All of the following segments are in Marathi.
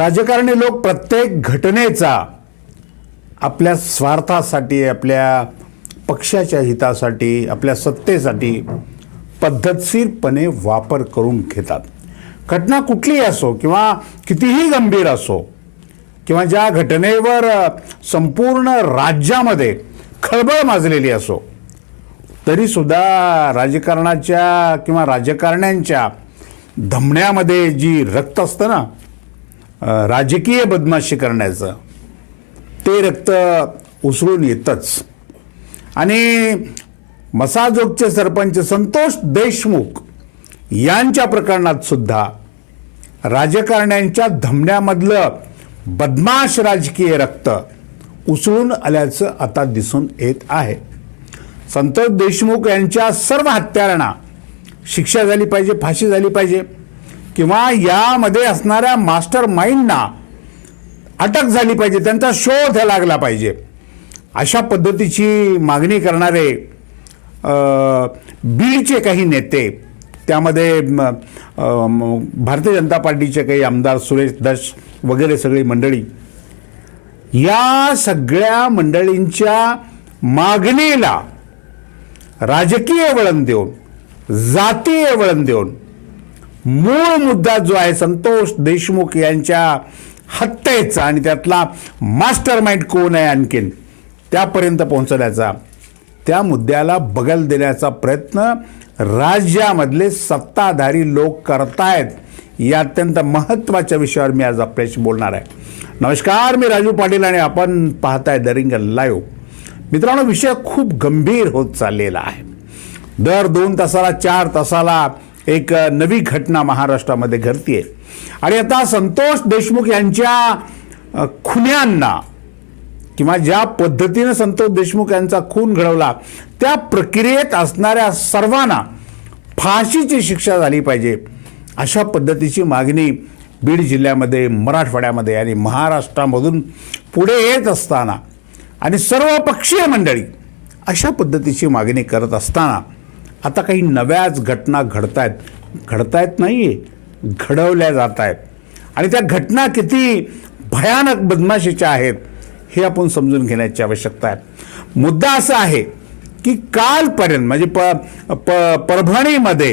राजकारणी लोक प्रत्येक घटनेचा आपल्या स्वार्थासाठी आपल्या पक्षाच्या हितासाठी आपल्या सत्तेसाठी पद्धतशीरपणे वापर करून घेतात. घटना कुठलीही असो किंवा कितीही गंभीर असो किंवा ज्या घटनेवर संपूर्ण राज्यामध्ये खळबळ माजलेली असो तरीसुद्धा राजकारणाच्या किंवा राजकारण्यांच्या धमण्यामध्ये जी रक्त असतं ना राजकीय बदमाशी करण्याचं. ते रक्त उसळून येतंच. आणि मसाजोगचे सरपंच संतोष देशमुख यांच्या प्रकरणात सुद्धा राजकारण्यांच्या धमण्यामधलं बदमाश राजकीय रक्त उसळून आल्याचं आता दिसून येत आहे. संतोष देशमुख यांच्या सर्व हत्यारांना शिक्षा झाली पाहिजे फाशी झाली पाहिजे. किंवा यामध्ये असणाऱ्या मास्टर माइंडना अटक झाली पाहिजे त्यांचा शोध लागला पाहिजे. अशा पद्धतीची मागणी करणारे बीडचे काही नेते त्यामध्ये म, भारतीय जनता पार्टीचे काही आमदार सुरेश दश वगैरे सगळी मंडळी या सगळ्या मंडळींच्या मागणीला राजकीय वळण देऊन जातीय वळण देऊन मूळ मुद्दा जो आहे संतोष देशमुख यांच्या हत्येचा आणि त्यातला मास्टर माइंड कोण आहे आणखीन? त्यापर्यंत पोहोचण्याचा. त्या मुद्द्याला बगल देण्याचा प्रयत्न राज्यामधले सत्ताधारी लोक करतायत या अत्यंत महत्त्वाच्या विषयावर मी आज आपल्याशी बोलणार आहे. नमस्कार मी राजू पाटील आणि आपण पाहताय दरिंग लाईव्ह. मित्रांनो विषय खूप गंभीर होत चाललेला आहे. दर दोन तासाला चार तासाला एक नवी घटना महाराष्ट्रामध्ये घडतीये. आणि आता संतोष देशमुख यांच्या खुन्यांना किंवा ज्या पद्धतीनं संतोष देशमुख यांचा खून घडवला त्या प्रक्रियेत असणाऱ्या सर्वांना फाशीची शिक्षा झाली पाहिजे अशा पद्धतीची मागणी बीड जिल्ह्यामध्ये मराठवाड्यामध्ये आणि महाराष्ट्रामधून पुढे येत असताना आणि सर्व पक्षीय मंडळी अशा पद्धतीची मागणी करत असताना आता काही नव्याच घटना घडत घडतायत. घडतायत नाही घडवल्या जात आहेत आणि त्या घटना किती भयानक बदमाशीच्या आहेत हे आपण समजून घेण्याची आवश्यकता आहे. मुद्दा असा आहे की कालपर्यंत म्हणजे प प परभणीमध्ये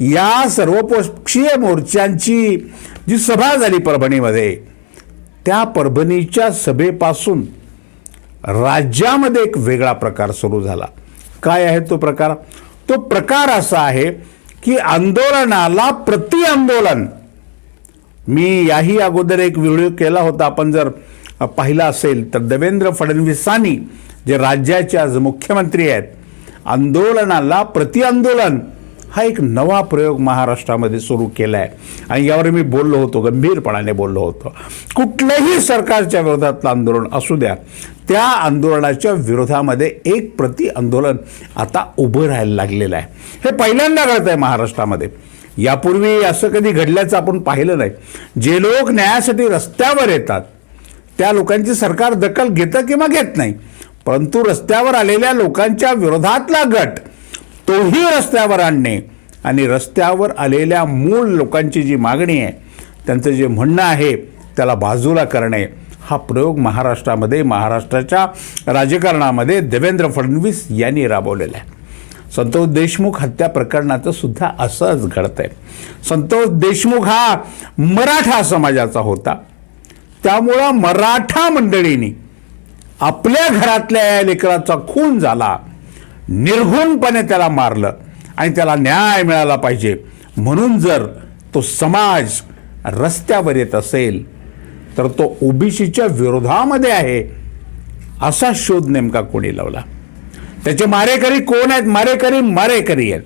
या सर्वपक्षीय मोर्चांची जी सभा झाली परभणीमध्ये त्या परभणीच्या सभेपासून राज्यामध्ये एक वेगळा प्रकार सुरू झाला. काय आहे तो प्रकार? तो प्रकार असा आहे की आंदोलनाला प्रति आंदोलन. मी याही अगोदर एक व्हिडिओ केला होता आपण जर पाहिला असेल तर देवेंद्र फडणवीसांनी जे राज्याचे आज मुख्यमंत्री आहेत आंदोलनाला प्रति आंदोलन हा एक नवा प्रयोग महाराष्ट्रामध्ये सुरू केला आहे आणि यावर मी बोललो होतो गंभीरपणाने बोललो होतो. कुठल्याही सरकारच्या विरोधातलं आंदोलन असू द्या त्या आंदोलनाच्या विरोधामध्ये एक प्रति आंदोलन आता उभं राहायला लागलेलं आहे. हे पहिल्यांदा घडत आहे महाराष्ट्रामध्ये. यापूर्वी असं कधी घडल्याचं आपण पाहिलं नाही. जे लोक न्यायासाठी रस्त्यावर येतात त्या लोकांची सरकार दखल घेतं किंवा घेत नाही परंतु रस्त्यावर आलेल्या लोकांच्या विरोधातला गट तोही रस्त्यावर आणणे आणि रस्त्यावर आलेल्या मूळ लोकांची जी मागणी आहे त्यांचं जे म्हणणं आहे त्याला बाजूला करणे हा प्रयोग महाराष्ट्रामध्ये महाराष्ट्राच्या राजकारणामध्ये देवेंद्र फडणवीस यांनी राबवलेला आहे. संतोष देशमुख हत्या प्रकरणाचं सुद्धा असंच घडतंय. संतोष देशमुख हा मराठा समाजाचा होता. त्यामुळं मराठा मंडळींनी आपल्या घरातल्या या लेकराचा खून झाला. निर्घुणपणे त्याला मारलं आणि त्याला न्याय मिळाला पाहिजे. म्हणून जर तो समाज रस्त्यावर येत असेल तर तो ओबीसीच्या विरोधामध्ये आहे. असा शोध नेमका कोणी लावला? त्याचे मारेकरी कोण आहेत? मारेकरी मारेकरी आहेत.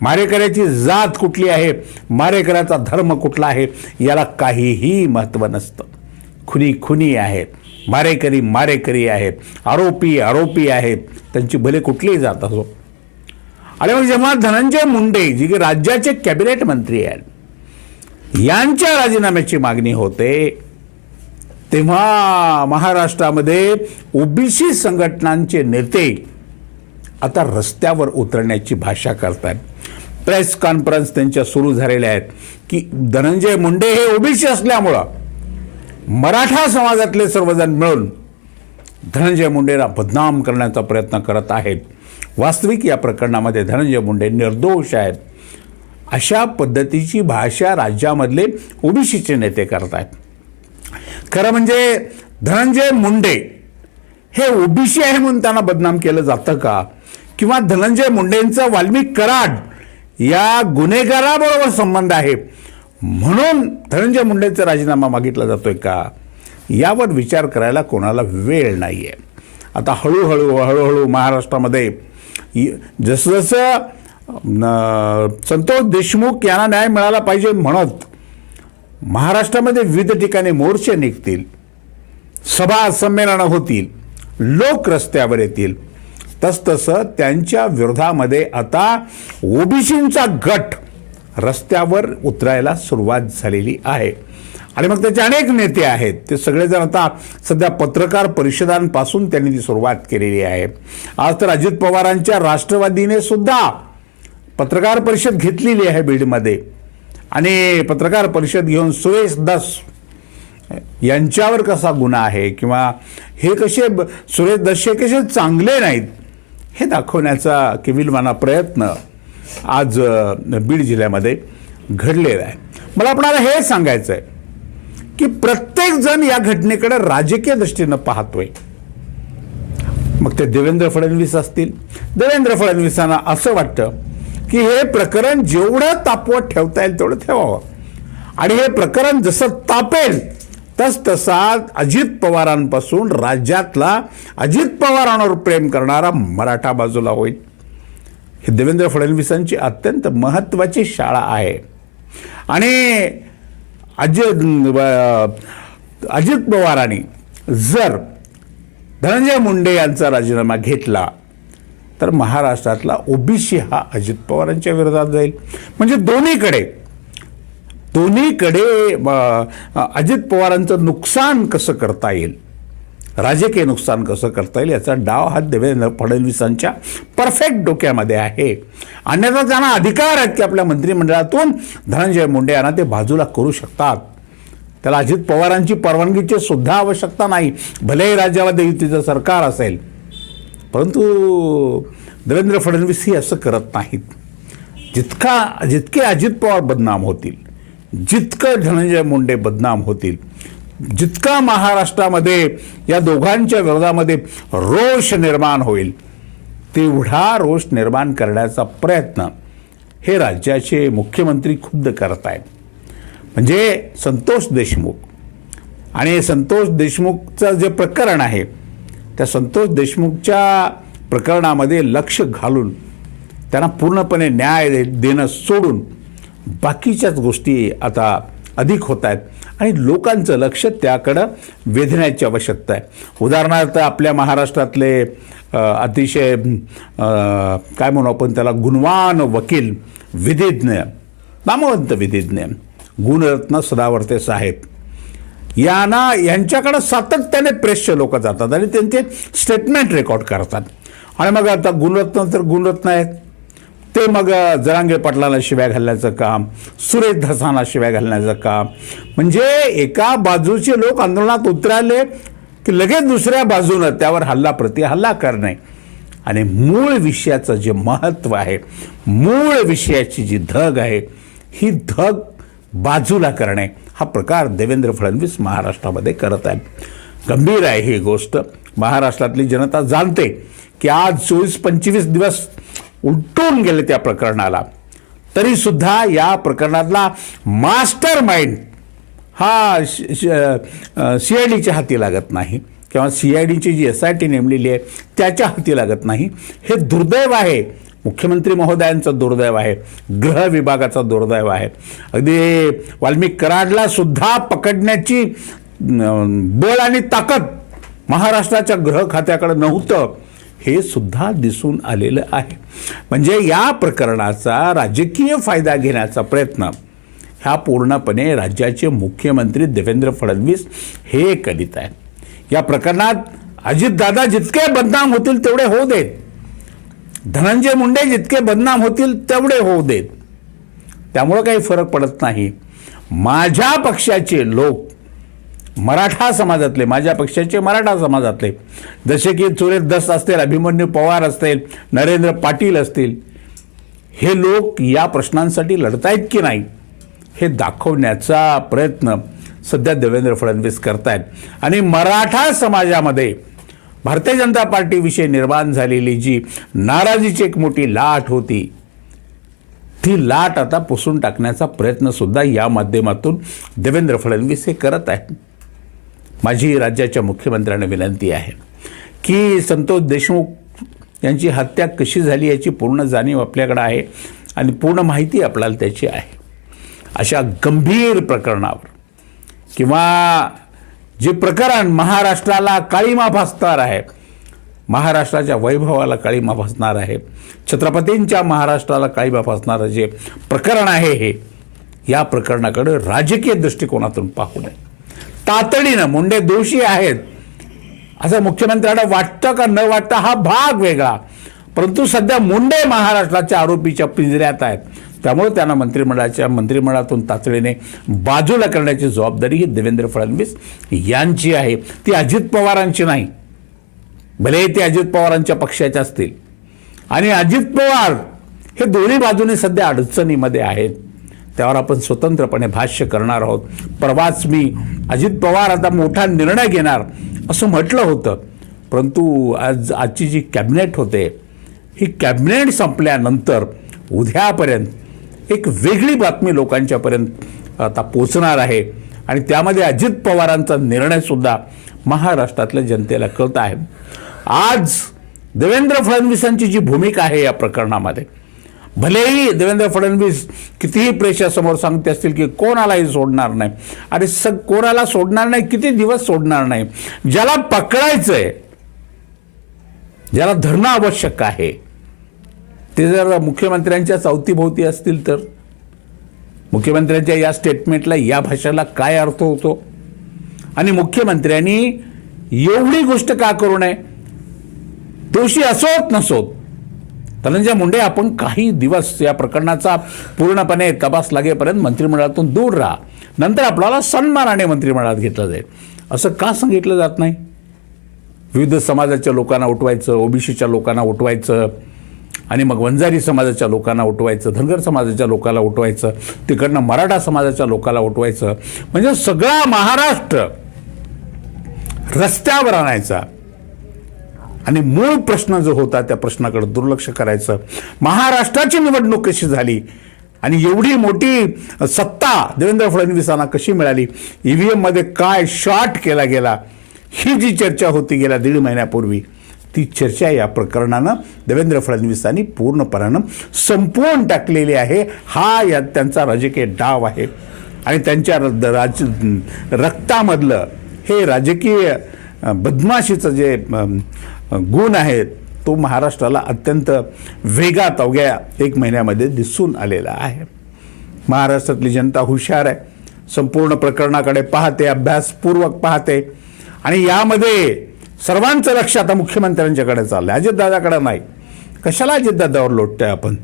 मारेकऱ्याची जात कुठली आहे? मारेकऱ्याचा धर्म कुठला आहे? याला काहीही महत्त्व नसतं. खुनी खुनी आहेत मारेकरी मारेकरी आहेत आरोपी आरोपी आहेत त्यांची भले कुठलीही जात असो. आणि मग जेव्हा धनंजय मुंडे जे की राज्याचे कॅबिनेट मंत्री आहेत यांच्या राजीनाम्याची मागणी होते तेव्हा महाराष्ट्रामध्ये ओबीसी संघटनांचे नेते आता रस्त्यावर उतरण्याची भाषा करतात प्रेस कॉन्फरन्स त्यांच्या सुरू झालेल्या आहेत की धनंजय मुंडे हे ओबीसी असल्यामुळं मराठा समाजातले सर्वजण मिळून धनंजय मुंडेला बदनाम करण्याचा प्रयत्न करत आहेत. वास्तविक या प्रकरणामध्ये धनंजय मुंडे निर्दोष आहेत. अशा पद्धतीची भाषा राज्यामधले ओबीसीचे नेते करत आहेत खरं म्हणजे धनंजय मुंडे हे ओबीसी आहे म्हणून त्यांना बदनाम केलं जातं का? किंवा धनंजय मुंडेंचा वाल्मिक कराड या गुन्हेगाराबरोबर संबंध आहे म्हणून धनंजय मुंडेंचा राजीनामा मागितला जातोय का? यावर विचार करायला कोणाला वेळ नाही आहे आता हळूहळू हळूहळू महाराष्ट्रामध्ये जसजसं न- संतोष देशमुख यांना न्याय मिळाला पाहिजे म्हणत महाराष्ट्रामध्ये विविध ठिकाणी मोर्चे निघतील सभा संमेलनं होतील लोक रस्त्यावर येतील. तसतसं त्यांच्या विरोधामध्ये आता ओबीसींचा गट रस्त्यावर उतरायला सुरुवात झालेली आहे. आणि मग त्याचे अनेक नेते आहेत. ते सगळेजण आता सध्या पत्रकार परिषदांपासून त्यांनी ती सुरुवात केलेली आहे. आज तर अजित पवारांच्या राष्ट्रवादीने सुद्धा पत्रकार परिषद घेतलेली आहे बीडमध्ये. आणि पत्रकार परिषद घेऊन सुरेश दस यांच्यावर कसा गुन्हा आहे किंवा हे कसे ब- सुरेश दस हे कसे चांगले नाहीत हे दाखवण्याचा किविलवाना प्रयत्न आज बीड जिल्ह्यामध्ये घडलेला आहे. मला आपणाला हे सांगायचं आहे की प्रत्येक जण या घटनेकडे राजकीय दृष्टीनं पाहतोय. मग ते देवेंद्र फडणवीस असतील. देवेंद्र फडणवीसांना असं वाटतं की हे प्रकरण जेवढं तापवत ठेवता येईल तेवढं ठेवावं. आणि हे प्रकरण जसं तापेल तस तसा अजित पवारांपासून राज्यातला अजित पवारांवर प्रेम करणारा मराठा बाजूला होईल. ही देवेंद्र फडणवीसांची अत्यंत महत्त्वाची शाळा आहे. आणि अजित अजित पवारांनी जर धनंजय मुंडे यांचा राजीनामा घेतला तर महाराष्ट्रातला ओबीसी हा अजित पवारांच्या विरोधात जाईल. म्हणजे दोन्हीकडे दोन्हीकडे अजित पवारांचं नुकसान कसं करता येईल? राजकीय नुकसान कसं करता येईल? याचा डाव हा देवेंद्र फडणवीसांच्या परफेक्ट डोक्यामध्ये आहे. अन्यथा त्यांना अधिकार आहेत की आपल्या मंत्रिमंडळातून धनंजय मुंडे यांना ते बाजूला करू शकतात. त्याला अजित पवारांची परवानगीची सुद्धा आवश्यकता नाही. भलेही राज्यामध्ये युतीचं सरकार असेल. परंतु देवेंद्र फडणवीस ही असं करत नाहीत. जितका जितके अजित पवार बदनाम होतील जितकं धनंजय मुंडे बदनाम होतील जितका महाराष्ट्रामध्ये या दोघांच्या विरोधामध्ये रोष निर्माण होईल तेवढा रोष निर्माण करण्याचा प्रयत्न हे राज्याचे मुख्यमंत्री खुद्द करत आहेत. म्हणजे संतोष देशमुख. आणि संतोष देशमुखचं जे प्रकरण आहे त्या संतोष देशमुखच्या प्रकरणामध्ये लक्ष घालून त्यांना पूर्णपणे न्याय दे- देणं सोडून बाकीच्याच गोष्टी आता अधिक होत आहेत आणि लोकांचं लक्ष त्याकडं वेधण्याची आवश्यकता आहे. उदाहरणार्थ आपल्या महाराष्ट्रातले अतिशय काय म्हणू आपण त्याला गुणवान वकील विधिज्ञ नामवंत विधिज्ञ गुणरत्न सदावर्ते साहेब. यांना यांच्याकडं सातत्याने प्रेसचे लोक जातात आणि त्यांचे स्टेटमेंट रेकॉर्ड करतात. आणि मग आता गुणरत्न तर गुणरत्न आहेत. ते मग जरांगे पाटलाला शिव्या घालण्याचं काम सुरेश धसाना शिव्या घालण्याचं काम. म्हणजे एका बाजूचे लोक आंदोलनात उतराले की लगेच दुसऱ्या बाजूनं त्यावर हल्ला प्रति हल्ला करणे. आणि मूळ विषयाचं जे महत्त्व आहे मूळ विषयाची जी धग आहे ही धग बाजूला करणे. हा प्रकार देवेंद्र फडणवीस महाराष्ट्रामध्ये करत आहेत. गंभीर आहे ही गोष्ट. महाराष्ट्रातली जनता जाणते की आज चोवीस पंचवीस दिवस उलटून गेले त्या प्रकरणाला. तरीसुद्धा या प्रकरणातला मास्टर माइंड हा सी आय डीच्या हाती लागत नाही किंवा सी आय डीची जी एस आय टी नेमलेली आहे त्याच्या हाती लागत नाही. हे दुर्दैव आहे. मुख्यमंत्री महोदयांचं दुर्दैव आहे गृह विभागाचं दुर्दैव आहे. अगदी वाल्मिक कराडला सुद्धा पकडण्याची बळ आणि ताकद महाराष्ट्राच्या गृह खात्याकडे नव्हतं हे सुद्धा दिसून आलेलं आहे. म्हणजे या प्रकरणाचा राजकीय फायदा घेण्याचा प्रयत्न ह्या पूर्णपणे राज्याचे मुख्यमंत्री देवेंद्र फडणवीस हे करीत आहेत. या प्रकरणात अजितदादा जितके बदनाम होतील तेवढे होऊ देत. धनंजय मुंडे जितके बदनाम होतील तेवढे होऊ देत. त्यामुळं काही फरक पडत नाही. माझ्या पक्षाचे लोक मराठा समाजातले माझ्या पक्षाचे मराठा समाजातले जसे की सुरेश दस असतील अभिमन्यू पवार असतील नरेंद्र पाटील असतील हे लोक या प्रश्नांसाठी लढतायत की नाही हे दाखवण्याचा प्रयत्न सध्या देवेंद्र फडणवीस करतायत. आणि मराठा समाजामध्ये भारतीय जनता पार्टीविषयी निर्माण झालेली जी नाराजीची एक मोठी लाट होती ती लाट आता पुसून टाकण्याचा प्रयत्नसुद्धा या माध्यमातून देवेंद्र फडणवीस हे करत आहेत. माझी राज्याच्या मुख्यमंत्र्यांना विनंती आहे की संतोष देशमुख यांची हत्या कशी झाली याची पूर्ण जाणीव आपल्याकडे आहे आणि पूर्ण माहिती आपल्याला त्याची आहे. अशा गंभीर प्रकरणावर किंवा जे प्रकरण महाराष्ट्राला काळीमा फासणार आहे महाराष्ट्राच्या वैभवाला काळीमा फासणार आहे छत्रपतींच्या महाराष्ट्राला काळीमा फासणारं जे प्रकरण आहे हे या प्रकरणाकडे राजकीय दृष्टिकोनातून पाहू नये. तातडीनं मुंडे दोषी आहेत असं मुख्यमंत्र्यांना वाटतं का न वाटतं हा भाग वेगळा. परंतु सध्या मुंडे महाराष्ट्राच्या आरोपीच्या पिंजऱ्यात आहेत. त्यामुळे त्यांना मंत्रिमंडळाच्या मंत्रिमंडळातून तातडीने बाजूला करण्याची जबाबदारी ही देवेंद्र फडणवीस यांची आहे. ती अजित पवारांची नाही. भले ते अजित पवारांच्या पक्षाचे असतील. आणि अजित पवार हे दोन्ही बाजूने सध्या अडचणीमध्ये आहेत. त्यावर आपण स्वतंत्रपणे भाष्य करणार आहोत. परवाच मी अजित पवार आता मोठा निर्णय घेणार असं म्हटलं होतं. परंतु आज आजची जी कॅबिनेट होते ही कॅबिनेट संपल्यानंतर उद्यापर्यंत एक वेगळी बातमी लोकांच्यापर्यंत आता पोचणार आहे. आणि त्यामध्ये अजित पवारांचा निर्णयसुद्धा महाराष्ट्रातल्या जनतेला कळत आहे. आज देवेंद्र फडणवीसांची जी भूमिका आहे या प्रकरणामध्ये भलेही देवेंद्र फडणवीस कितीही प्रेक्षासमोर सांगते असतील की कोणालाही सोडणार नाही. आणि स कोणाला सोडणार नाही किती दिवस सोडणार नाही. ज्याला पकडायचं आहे ज्याला धरणं आवश्यक आहे ते जर मुख्यमंत्र्यांच्या चौथीभोवती असतील तर? मुख्यमंत्र्यांच्या या स्टेटमेंटला या भाषेला काय अर्थ होतो? आणि मुख्यमंत्र्यांनी एवढी गोष्ट का करू नये? दोषी असोत नसोत. धनंजय मुंडे आपण काही दिवस या प्रकरणाचा पूर्णपणे तपास लागेपर्यंत मंत्रिमंडळातून दूर राहा. नंतर आपल्याला सन्मानाने मंत्रिमंडळात घेतलं जाईल. असं का सांगितलं जात नाही? विविध समाजाच्या लोकांना उठवायचं ओबीसीच्या लोकांना उठवायचं आणि मग वंजारी समाजाच्या लोकांना उठवायचं धनगर समाजाच्या लोकांना उठवायचं तिकडनं मराठा समाजाच्या लोकांना उठवायचं म्हणजे सगळा महाराष्ट्र रस्त्यावर आणायचा. आणि मूळ प्रश्न जो होता त्या प्रश्नाकडे दुर्लक्ष करायचं. महाराष्ट्राची निवडणूक कशी झाली? आणि एवढी मोठी सत्ता देवेंद्र फडणवीसांना कशी मिळाली? ईव्हीएममध्ये काय शॉट केला गेला? ही जी चर्चा होती गेल्या दीड महिन्यापूर्वी ती चर्चा या प्रकरणानं देवेंद्र फडणवीसांनी पूर्णपणानं संपवून टाकलेली आहे. हा या त्यांचा राजकीय डाव आहे. आणि त्यांच्या र- राज रक्तामधलं हे राजकीय बदमाशीचं जे गुण आहेत तो महाराष्ट्राला अत्यंत वेगात अवघ्या एक महिन्यामध्ये दिसून आलेला आहे. महाराष्ट्रातली जनता हुशार आहे. संपूर्ण प्रकरणाकडे पाहते अभ्यासपूर्वक पाहते. आणि यामध्ये सर्वांचं लक्ष आता मुख्यमंत्र्यांच्याकडे चाललं आहे अजितदादाकडे नाही. कशाला अजितदादावर लोटतोय आपण?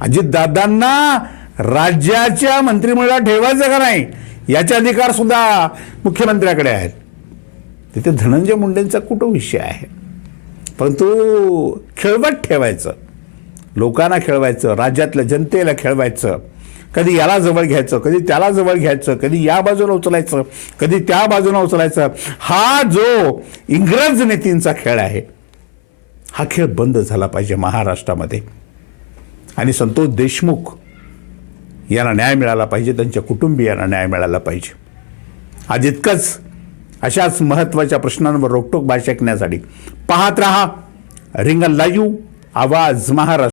अजितदादांना राज्याच्या मंत्रिमंडळात ठेवायचं का नाही? याचे अधिकार सुद्धा मुख्यमंत्र्याकडे आहेत. तिथे धनंजय मुंडेंचा कुठं विषय आहे? परंतु खेळवत ठेवायचं. लोकांना खेळवायचं राज्यातल्या जनतेला खेळवायचं. कधी याला जवळ घ्यायचं कधी त्याला जवळ घ्यायचं कधी या बाजूला उचलायचं कधी त्या बाजूला उचलायचं हा जो इंग्रज नेतींचा खेळ आहे हा खेळ बंद झाला पाहिजे महाराष्ट्रामध्ये. आणि संतोष देशमुख यांना न्याय मिळाला पाहिजे त्यांच्या कुटुंबियांना न्याय मिळाला पाहिजे. आज इतकंच अशाच महत्त्वाच्या प्रश्नांवर रोकटोक भाषा ऐकण्यासाठी पाहत रहा रिंगण लाईव्ह आवाज महाराष्ट्र.